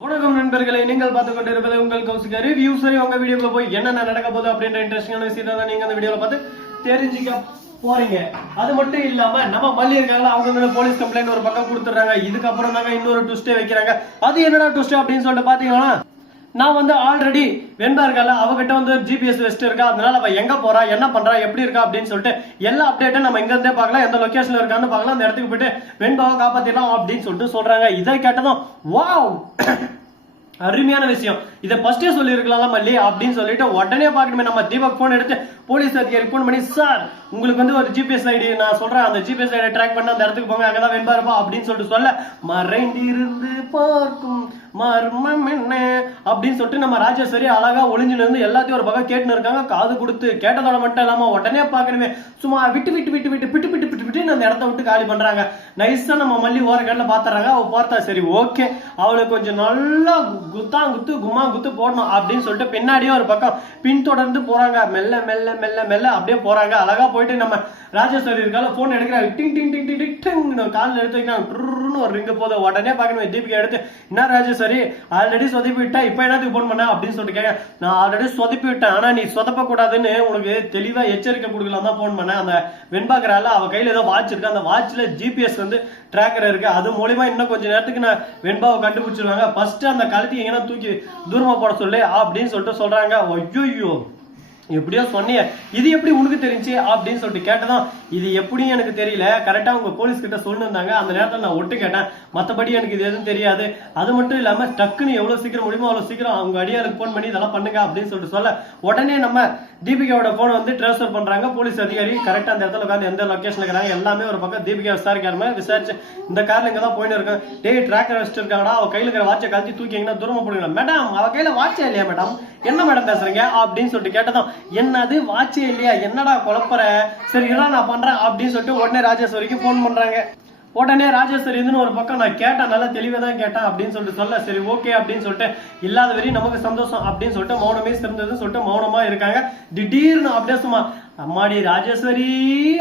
வணக்கம் நண்பர்களே, நீங்கள் பார்த்து கொண்டிருப்பது உங்கள் கௌசிகா ரிவ்யூ. சரி, உங்க வீடியோக்குள்ள போய் என்னென்ன நடக்க போகுது அப்படின்ற இன்ட்ரெஸ்டிங்கான விஷயத்தை தான் நீங்க அந்த வீடியோல பார்த்து தெரிஞ்சுக்க போறீங்க. அது மட்டும் இல்லாம நம்ம மல்லி இருக்காங்களா, அவங்க வந்து போலீஸ் கம்ப்ளைண்ட் ஒரு பக்கம் கொடுத்துறாங்க. இதுக்கப்புறம் தாங்க இன்னொரு ட்விஸ்டே வைக்கிறாங்க. அது என்னடா ட்விஸ்ட் அப்படின்னு சொல்லிட்டு பாத்தீங்கன்னா, நான் வந்து ஆல்ரெடி வெண்பா இருக்கால, அவகிட்ட வந்து ஜிபிஎஸ் வெஸ்ட் இருக்கா, அதனால அவ எங்க போறா, என்ன பண்றா, எப்படி இருக்கா அப்படின்னு சொல்லிட்டு எல்லா அப்டேட்டும் நம்ம இங்க இருந்தே பார்க்கலாம். எந்த லொகேஷன்ல இருக்கான்னு பார்க்கலாம். அந்த இடத்துக்கு போயிட்டு வெண்பாவை காப்பாத்திடலாம் அப்படின்னு சொல்லிட்டு சொல்றாங்க. இதை கேட்டதும் வாவ், அருமையான விஷயம், இதை ஃபர்ஸ்டே சொல்லி இருக்கலாம் மல்லி அப்படின்னு சொல்லிட்டு உடனே பார்க்கணுமே நம்ம தீபக் போன் எடுத்து போலீஸ் அதிகாரி போன் பண்ணி, சார் உங்களுக்கு வந்து ஒரு ஜிபிஎஸ் ஐடி நான் சொல்றேன், அந்த ஜிபிஎஸ் ஐடி ட்ராக் பண்ண அந்த இடத்துக்கு போங்க, அங்கதான் வெண்பா இருப்பா அப்படின்னு சொல்லிட்டு சொல்ல, மறைந்திருந்து பார்க்கும் மர்மம் என்ன அப்படின்னு சொல்லிட்டு நம்ம ராஜேஸ்வரி அழகா ஒளிஞ்சுன்னு இருந்து எல்லாத்தையும் ஒரு பக்கம் கேட்டுன்னு இருக்காங்க. காது கொடுத்து கேட்டதோட மட்டும் இல்லாம உடனே பார்க்கணுமே சும்மா விட்டு விட்டு விட்டு விட்டு விட்டு விட்டு விட்டு விட்டு அந்த இடத்த விட்டு காலி பண்றாங்க. நைஸா நம்ம மல்லி ஓர கடல பாத்துறாங்க. அவ பார்த்தா சரி ஓகே, அவளுக்கு கொஞ்சம் நல்லா குத்தா குத்து குமா குத்து போடணும் அப்படின்னு சொல்லிட்டு பின்னாடியே ஒரு பக்கம் பின்தொடர்ந்து போறாங்க. மெல்ல மெல்ல மெல்ல மெல்ல அப்படியே போறாங்க. அழகா போயிட்டு நம்ம ராஜேஸ்வரி இருக்கால போன் எடுக்கிறாங்க. டிங் டிங் டிங் டிங் டிங் காலில் எடுத்து வைக்கிறாங்க. ஒரு ரிங்கு போதும். உடனே பார்க்கணும் தீபிகா எடுத்து, என்ன ராஜேஸ்வரி ஆல்ரெடி சொதப்பி விட்டா இப்ப என்னத்துக்கு போன் பண்ண அப்படின்னு சொல்லிட்டு கேட்க, நான் ஆல்ரெடி சொதப்பி விட்டேன், ஆனா நீ சொதப்ப கூடாதுன்னு உனக்கு தெளிவா எச்சரிக்கை கொடுக்கலாம் தான் போன் பண்ணேன். அந்த வெண்பாக்குறால அவ கையில ஏதோ வாட்ச் இருக்கு, அந்த வாட்ச்ல ஜிபிஎஸ் வந்து டிராக்கர் இருக்கு, அது மூலியமா இன்னும் கொஞ்சம் நேரத்துக்கு நான் வெண்பாவை கண்டுபிடிச்சிருவாங்க. ஃபர்ஸ்ட் அந்த கழுத்தி எங்கன்னா தூக்கி தூரமா போட சொல்லு அப்படின்னு சொல்லிட்டு சொல்றாங்க. ஐயோ எப்படியோ சொன்னிய, இது எப்படி உனக்கு தெரிஞ்சு அப்படின்னு சொல்லிட்டு கேட்டதான், இது எப்படியும் எனக்கு தெரியல, கரெக்டா உங்க போலீஸ் கிட்ட சொல்லிருந்தாங்க, அந்த நேரத்தில் நான் ஒட்டு கேட்டேன், மற்றபடி எனக்கு இது எதுவும் தெரியாது. அது மட்டும் இல்லாம டக்குன்னு எவ்வளவு சீக்கிரம் முடியுமோ அவ்வளவு சீக்கிரம் அவங்க அடியாருக்கு போன் பண்ணி இதெல்லாம் பண்ணுங்க அப்படின்னு சொல்லிட்டு சொல்ல, உடனே நம்ம தீபிகாவோட போன் வந்து டிரான்ஸ்பர் பண்றாங்க போலீஸ் அதிகாரி. கரெக்டா அந்த இடத்துல உட்காந்து எந்த லொகேஷன்ல இருக்கிறாங்க எல்லாமே ஒரு பக்கம் தீபிகா விசாரிக்காம விசாரிச்சு, இந்த கார்ல இங்க தான் போயின்னு இருக்கேன், டேய் ட்ராக்கர் வச்சுட்டு இருக்காங்கடா, அவ கையில இருக்கிற வாட்சை கழட்டி தூக்கி எங்கன்னா தூரமா போடுங்க. மேடம் அவ கையில வாட்சே இல்லையா மேடம், என்ன மேடம் பேசுறீங்க அப்படின்னு சொல்லிட்டு கேட்டதும், என்னது வாட்சே இல்லையா, என்னடா குழப்பற, சரி நான் பண்றேன் அப்படின்னு சொல்லிட்டு உடனே ராஜேஸ்வரிக்கு போன் பண்றாங்க. உடனே ராஜேஸ்வரி ஒரு பக்கம் நான் கேட்டேன், நல்லா தெளிவாக தான் கேட்டேன் அப்படின்னு சொல்லிட்டு சொல்ல, சரி ஓகே அப்படின்னு சொல்லிட்டு இல்லாத வரையும் நமக்கு சந்தோஷம் அப்படின்னு சொல்லிட்டு மௌனமே சிறந்ததுன்னு சொல்லிட்டு மௌனமா இருக்காங்க. திடீர்னு அப்படியே சும்மா அம்மாடி ராஜேஸ்வரி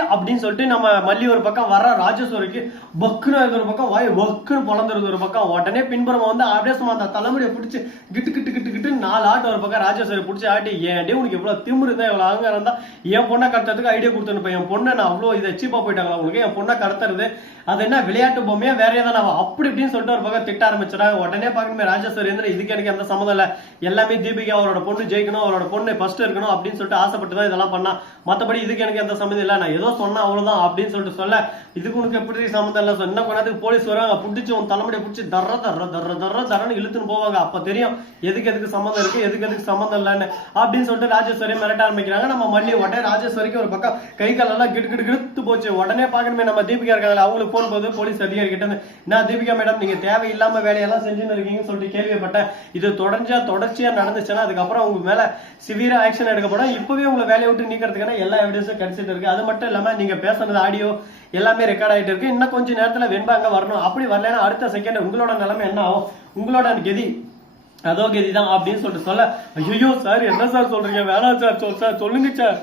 அப்படின்னு சொல்லிட்டு நம்ம மல்லி ஒரு பக்கம் வர, ராஜேஸ்வரிக்கு பக்குன்னு ஒரு பக்கம் வாய் பக்குன்னு பொழந்துருது ஒரு பக்கம். உடனே பின்புறமா வந்து அப்படியே சும்மா அந்த தலைமுடியை பிடிச்சி கிட்டு கிட்டு கிட்டு கிட்டு 4 ஆட்டு ஒரு பக்கம் ராஜேஸ்வரி பிடிச்சி ஆட்டி, ஏன்டே உனக்கு எவ்வளவு திமிரு இருந்தா எவ்வளவு அகங்காரம் இருந்தா என் பொண்ணை கடத்துறதுக்கு ஐடியா கொடுத்துருப்பேன், என் பொண்ணை நான் அவ்வளோ இதை சீப்பா போயிட்டாங்களா உங்களுக்கு, என் பொண்ணை கடத்துறது அது என்ன விளையாட்டு பொம்மையா வேற ஏதாவது நான் அப்படி இப்படின்னு சொல்லிட்டு ஒரு பக்கம் திட்ட ஆரம்பிச்சிடாங்க. உடனே பார்க்கணுமே ராஜேஸ்வரி இதுக்கு எனக்கு எந்த சம்மந்தம் இல்லை, எல்லாமே தீபிகா அவரோட பொண்ணு ஜெயிக்கணும், அவரோட பொண்ணு ஃபர்ஸ்ட் இருக்கணும் அப்படின்னு சொல்லிட்டு ஆசைப்பட்டு தான் இதெல்லாம் பண்ணா, மற்றபடி இதுக்கு எனக்கு எந்த சம்மந்தம் இல்லை, நான் ஏதோ சொன்னா அவ்வளவுதான் அப்படின்னு சொல்லிட்டு சொல்ல, இதுக்கு உனக்கு எப்படி சம்மந்தம் இல்லை, என்ன பண்ணதுக்கு போலீஸ் வருவாங்க, பிடிச்சி உன் தலைமுடியை பிடிச்சி தர்ற தர்ற தர்ற தர்ற தரன்னு இழுத்துன்னு போவாங்க. அப்ப தெரியும் எதுக்கு சம்மந்தம் இருக்கு எதுக்கு சம்மந்தம் இல்லைன்னு அப்படின்னு சொல்லிட்டு ராஜேஸ்வரி மிரட்ட ஆரம்பிக்கிறாங்க. நம்ம மல்லி உடனே ராஜேஸ்வரிக்கு ஒரு பக்கம் கை கால் எல்லாம் கிடு கிடு கிடுத்து போச்சு. உடனே பார்க்கணுமே நம்ம தீபிகா இருக்காங்க, அவங்களுக்கு போன் போது போலீஸ் அதிகாரி கிட்ட இருந்து, நான் தீபிகா மேடம் நீங்க தேவையில்லாம வேலையெல்லாம் செஞ்சுன்னு இருக்கீங்கன்னு சொல்லிட்டு கேள்விப்பட்டேன், இது தொடர்ச்சியா நடந்துச்சுன்னா அதுக்கப்புறம் உங்க மேல சிவியரா ஆக்ஷன் எடுக்கப்படும், இப்பவே உங்களை வேலையை விட்டு நீக்கிறதுக்கான எல்லா எவிடன்ஸும் கிடைச்சிட்டு இருக்கு, அது மட்டும் இல்லாம நீங்க பேசுனது ஆடியோ எல்லாமே ரெக்கார்ட் ஆயிட்டு இருக்கு, இன்னும் கொஞ்ச நேரத்துல வெண்பாங்க வரணும், அப்படி வரலன்னா அடுத்த செகண்ட் உங்களோட நிலைமை என்ன ஆகும், உங்களோட கதி அதோ கதிதான் அப்படின்னு சொல்லிட்டு சொல்ல, ஐயோ சார் என்ன சார் சொல்றீங்க, வேணாம் சார் சொல்லுங்க சார்,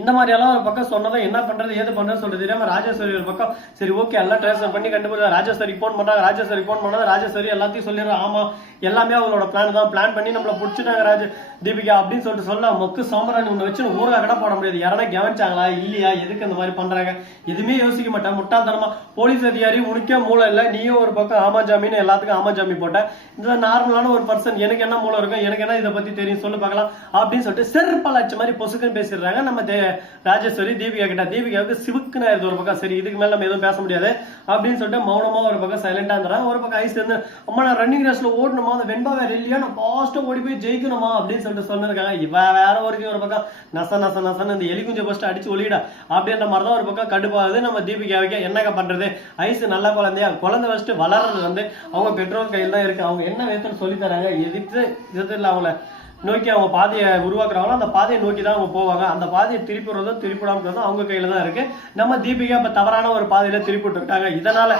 இந்த மாதிரி எல்லாம் ஒரு பக்கம் சொன்னதை என்ன பண்றது ஏது பண்றது சொல்றது தெரியாம ராஜேஸ்வரி ஒரு பக்கம் சரி ஓகே எல்லாம் ட்ரான்ஸ்ஃபர் பண்ணி கண்டுபிடிச்சா ராஜேஸ்வரி போன் பண்றாங்க. ராஜேஸ்வரி போன் பண்ணாத ராஜேஸ்வரி எல்லாத்தையும் சொல்லிடுறா, ஆமா எல்லாமே அவங்களோட பிளான் தான், பிளான் பண்ணி நம்மள பிடிச்சிட்டாங்க தீபிகா அப்படின்னு சொல்லிட்டு சொல்ல, மொக்கு சாம்பராணி ஒண்ணு வச்சு ஊரா கடை போட முடியாது, யாரா கவனிச்சாங்களா இல்லையா, எதுக்கு அந்த மாதிரி பண்றாங்க எதுவுமே யோசிக்க மாட்டேன், முட்டாள்தனமா போலீஸ் அதிகாரி உனக்கே மூளை இல்லை, நீயும் ஒரு பக்கம் ஆமா ஜாமீன் எல்லாத்துக்கும் ஆமா ஜாமீன் போட்ட, இந்த நார்மலான ஒரு பர்சன் எனக்கு என்ன மூளை இருக்கும், எனக்கு என்ன இதை பத்தி தெரியும் சொல்லு பார்க்கலாம் அப்படின்னு சொல்லிட்டு செருப்பலாச்சு மாதிரி பொசுக்குன்னு பேசிடுறாங்க நம்ம ராஜேஸ்வரி தீபிகா கிட்ட. தீபிகாவுக்கு சிவுக்குன்னு ஆயிருது ஒரு பக்கம், சரி இதுக்கு மேல நம்ம எதுவும் பேச முடியாது அப்படின்னு சொல்லிட்டு மௌனமா ஒரு பக்கம் சைலண்டா இருந்தாங்க. ஒரு பக்கம் ஐஸ் இருந்து, அம்மா நான் ரன்னிங் ரேஸ்ல ஓடணுமா, அந்த வெண்பா வேற இல்லையா, நான் பாஸ்டா ஓடி போய் ஜெயிக்கணுமா அப்படின்னு சொல்லிட்டு சொன்னிருக்காங்க. இவ வேற ஒரு பக்கம் நச நச நசன்னு இந்த எலிகுஞ்ச பஸ்ட் அடிச்சு ஒளிடா அப்படின்ற மாதிரிதான் ஒரு பக்கம் கடுப்பாகுது நம்ம தீபிகாவுக்கு. என்னங்க பண்றது, ஐஸ் நல்ல குழந்தை வச்சுட்டு வளர்றது வந்து அவங்க பெற்றோர் கையில் தான் இருக்கு, அவங்க என்ன வேணும்னு சொல்லி தராங்க, எதிர்த்து இல்லை அவங்கள நோக்கி அவங்க பாதையை உருவாக்குறாங்களோ அந்த பாதையை நோக்கி தான் அவங்க போவாங்க, அந்த பாதையை திருப்பிடுறதும் திருப்பிடாம அவங்க கையில தான் இருக்கு. நம்ம தீபிகா இப்ப தவறான ஒரு பாதையில திருப்பிட்டு இருக்காங்க. இதனால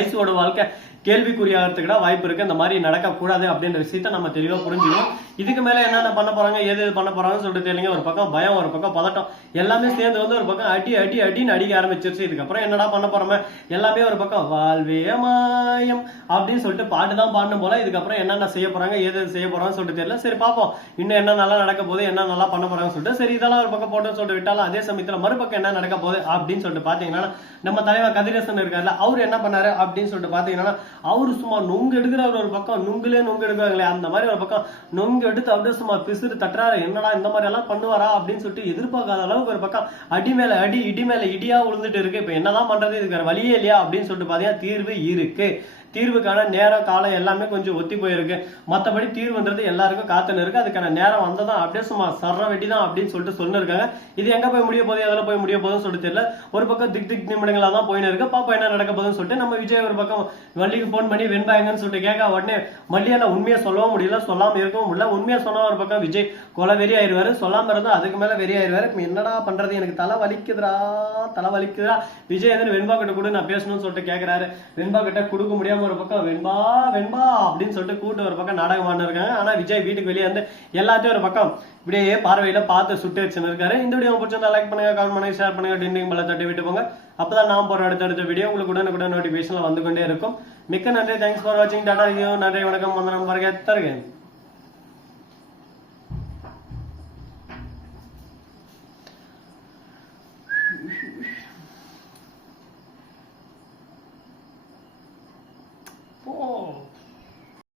ஐஸோட வாழ்க்கை கேள்விக்குறியாகிறதுக்கு வாய்ப்பு இருக்கு. இந்த மாதிரி நடக்கக்கூடாது அப்படின்ற விஷயத்த நம்ம தெளிவா புரிஞ்சுக்கணும். இதுக்கு மேல என்னென்ன பண்ண போறாங்க, எது பண்ண போறாங்கன்னு சொல்லிட்டு தெரியல. ஒரு பக்கம் பயம், ஒரு பக்கம் பதட்டம், எல்லாமே சேர்ந்து வந்து ஒரு பக்கம் அடின்னு அடிக்க ஆரம்பிச்சிருச்சு. இதுக்கப்புறம் என்னடா பண்ண போறோமே, எல்லாமே ஒரு பக்கம் வாழ்வே மாயம் அப்படின்னு சொல்லிட்டு பாட்டு தான் பாடணும் போல. இதுக்கப்புறம் என்னென்ன செய்ய போறாங்க, எது செய்ய போறாங்கன்னு சொல்லிட்டு தெரியல. சரி பார்ப்போம், இன்னும் என்ன நல்லா நடக்க போகுது, என்ன நல்லா பண்ண போறாங்கன்னு சொல்லிட்டு சரி இதெல்லாம் ஒரு பக்கம் போட்டோன்னு சொல்லிட்டு விட்டாலும், அதே சமயத்துல மறுபக்கம் என்ன நடக்க போகுது அப்படின்னு சொல்லிட்டு பாத்தீங்கன்னா, நம்ம தலைவர் கதிரேசன் இருக்காருல்ல, அவர் என்ன பண்ணாரு அப்படின்னு சொல்லிட்டு பாத்தீங்கன்னா, அவரு சும்மா நொங்கு எடுக்கிறார். ஒரு பக்கம் நொங்கு எடுக்கிறாங்களே அந்த மாதிரி ஒரு பக்கம் நொங்கு எடுத்து அப்படியே சும்மா பிசுறு தட்டுறாரு. என்னடா இந்த மாதிரி எல்லாம் பண்ணுவாரா அப்படின்னு சொல்லிட்டு எதிர்பார்க்காத அளவுக்கு ஒரு பக்கம் அடி மேல அடி, இடி மேல இடியா விழுந்துட்டு இருக்கு. இப்ப என்னதான் பண்றது, இதுக்கு வேற வழியே இல்லையா அப்படின்னு சொல்லிட்டு பாத்தீங்கன்னா தீர்வு இருக்கு. தீர்வுக்கான நேரம் காலம் எல்லாமே கொஞ்சம் ஒத்தி போயிருக்கு. மற்றபடி தீர்வுன்றது எல்லாருக்கும் காத்துன்னு இருக்கு. அதுக்கான நேரம் வந்ததான் அப்படியே சும்மா சர்ற வெட்டிதான் அப்படின்னு சொல்லிட்டு சொல்லிருக்காங்க. இது எங்க போய் முடிய போகுது, எதில் போய் முடிய போகுதுன்னு சொல்லிட்டு தெரியல. ஒரு பக்கம் திக் நிமிடங்களா தான் போயின்னு இருக்கு. பாப்பா என்ன நடக்க போகுதுன்னு சொல்லிட்டு நம்ம விஜய் ஒரு பக்கம் மல்லிக்கு போன் பண்ணி வெண்பாயங்கன்னு சொல்லிட்டு கேட்க உடனே மல்லியால உண்மையா சொல்லவும் முடியல, சொல்லாம இருக்கவும் முடியல. உண்மையா சொன்னா ஒரு பக்கம் விஜய் கொலை வெறி ஆயிடுவாரு, சொல்லாம இருந்தா அதுக்கு மேல வெறி ஆயிடுவாரு. என்னடா பண்றது, எனக்கு தலை வலிக்குதுடா விஜய் வந்து வெண்பா கிட்ட கூட நான் பேசணும்னு சொல்லிட்டு கேட்கிறாரு. வெண்பா கிட்ட கொடுக்க முடியாம ஒரு பக்கம் வெண்பா அப்படின்னு சொல்லிட்டு கூட்டு ஒரு பக்கம் நாடகம் ஆடிருக்காங்க. ஆனா விஜய் வீட்டுக்கு வெளியே வந்து எல்லாத்தையும் ஒரு பக்கம் இப்படியே பார்வையில பார்த்து சுட்டு வச்சுன்னு இருக்காரு. இந்த வீடியோ பிடிச்சிருந்தா லைக் பண்ணுங்க, கமெண்ட் பண்ணுங்க, ஷேர் பண்ணுங்க, டிண்டிங் பல்ல தட்டி விட்டு போங்க. அப்பதான் நான் போற அடுத்த வீடியோ உங்களுக்கு உடனுக்குடன் நோட்டிபிகேஷன்ல வந்து கொண்டே இருக்கும். மிக்க நன்றி, தேங்க்ஸ் ஃபார் வாட்சிங், டாடா, நன்றி, வணக்கம், வந்தனம், வருக தருகிறேன்.